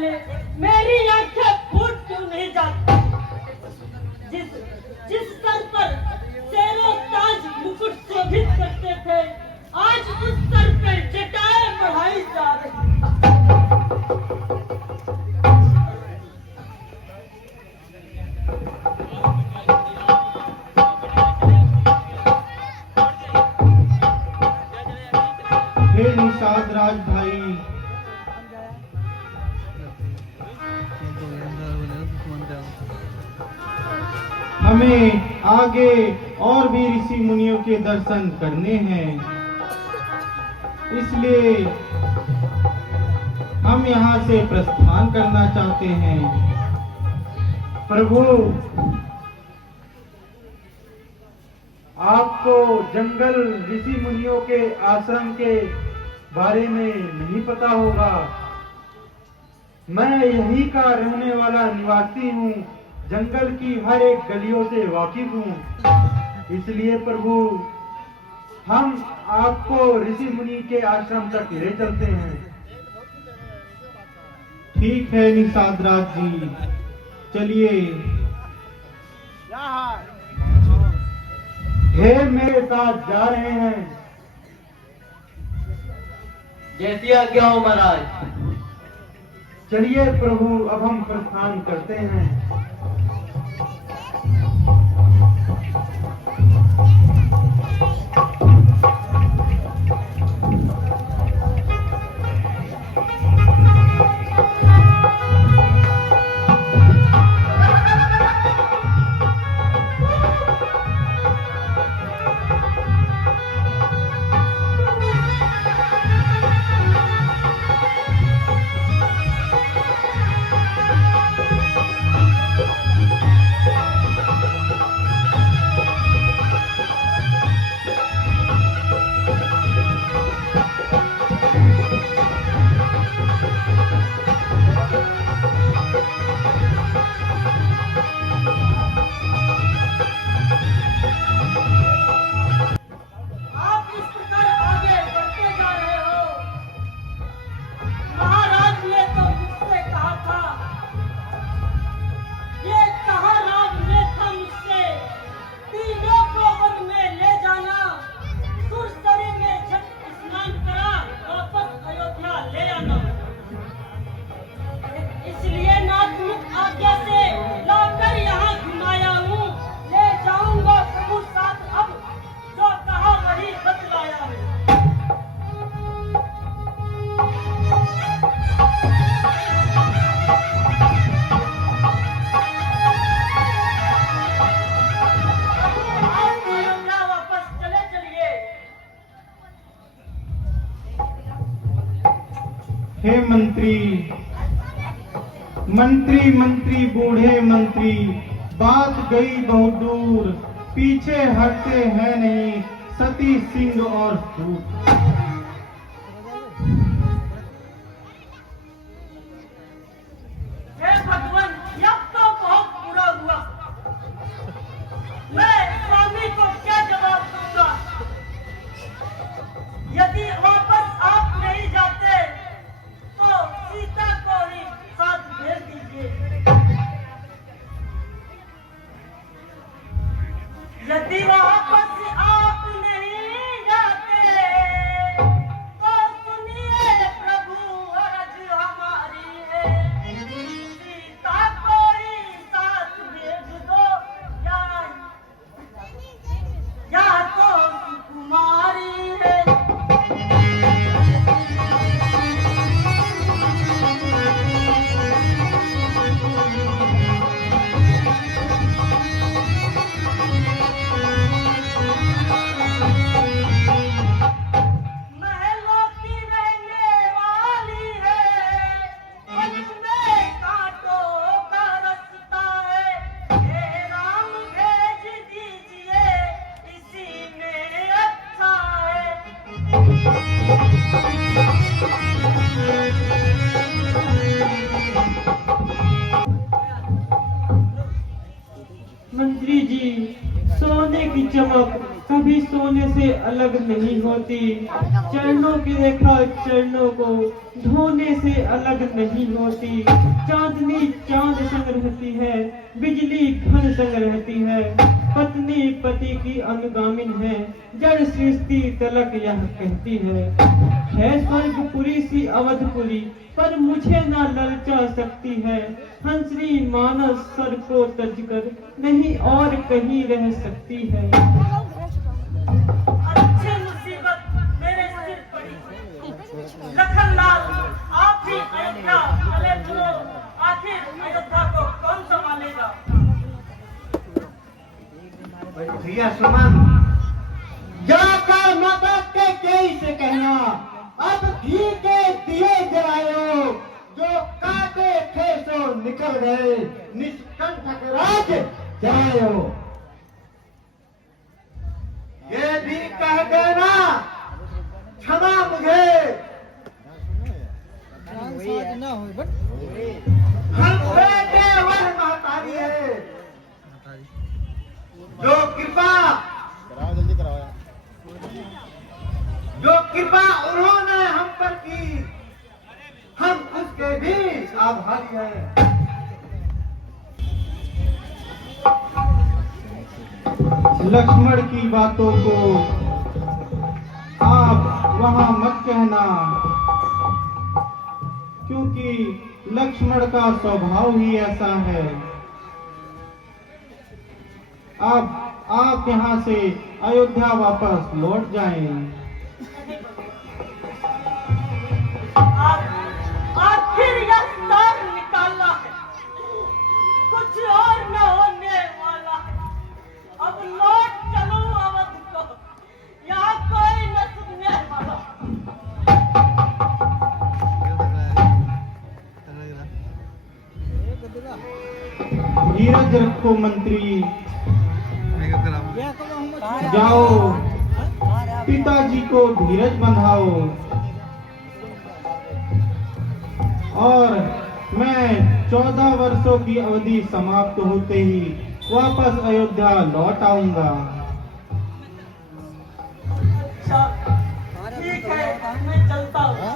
पहले मेरी आंखें फूट क्यों नहीं जाती? जिस जिस सर पर शेरों ताज मुकुट शोभित करते थे, आज उस सर पर जटाएं बढ़ाई जा रही। हे निषाद राज भाई, हमें आगे और भी ऋषि मुनियों के दर्शन करने हैं, इसलिए हम यहाँ से प्रस्थान करना चाहते हैं। प्रभु, आपको जंगल ऋषि मुनियों के आश्रम के बारे में नहीं पता होगा। मैं यहीं का रहने वाला निवासी हूँ, जंगल की हर एक गलियों से वाकिफ हूँ। इसलिए प्रभु, हम आपको ऋषि मुनि के आश्रम तक ले चलते हैं। ठीक है निषाद राज जी, चलिए। हे मेरे साथ जा रहे हैं। जैसी आज्ञा हो महाराज। चलिए प्रभु, अब हम प्रस्थान करते हैं। हे मंत्री, मंत्री मंत्री बूढ़े मंत्री, बात गई बहुत दूर, पीछे हटते हैं नहीं सती सिंह और सूर। यदि वापस आप नहीं जाते तो सुनिए प्रभु, अर्ज हमारी है, सीता को ही साथ भेज दो, या तो सुकुमारी है। मंत्री जी, सोने की चमक कभी भी सोने से अलग नहीं होती, चरणों की रेखा चरणों को धोने से अलग नहीं होती। चांदनी चांद संग रहती है, बिजली घन संग रहती है, पत्नी पति की अनुगामिन है, जड़ सृष्टि तलक यह कहती है स्वर्गपुरी सी अवधपुरी, पर मुझे ना ललचा सकती है। हंसरी मानस सर को तजकर नहीं और कहीं रह सकती है। अच्छी मुसीबत मेरे सिर पड़ी। लखनलाल, आप भी अयोध्या चले चलो। आखिर अयोध्या को कौन संभालेगा? भैया सुमन, जाकर माता के कई से कहना, अब घी के दिए जलायो, जो काटे थे सो निकल गए, निष्कंटक राज जलायो। ये भी कह देना क्षमा मुझे, हम बेटे वह महतारी है, जो कृपा उन्होंने हम पर की, हम उसके भी आभारी हैं। लक्ष्मण की बातों को आप वहां मत कहना, क्योंकि लक्ष्मण का स्वभाव ही ऐसा है। अब आप यहाँ से अयोध्या वापस लौट जाएं। आखिर यह तार निकालना है, कुछ और न होने वाला है। अब लौट चलो अवध को, यहाँ कोई न सुनने वाला। धीरज रखो मंत्री, जाओ पिताजी को धीरज बंधाओ, और मैं 14 वर्षों की अवधि समाप्त होते ही वापस अयोध्या लौट आऊंगा। अच्छा, ठीक है, मैं चलता हूँ।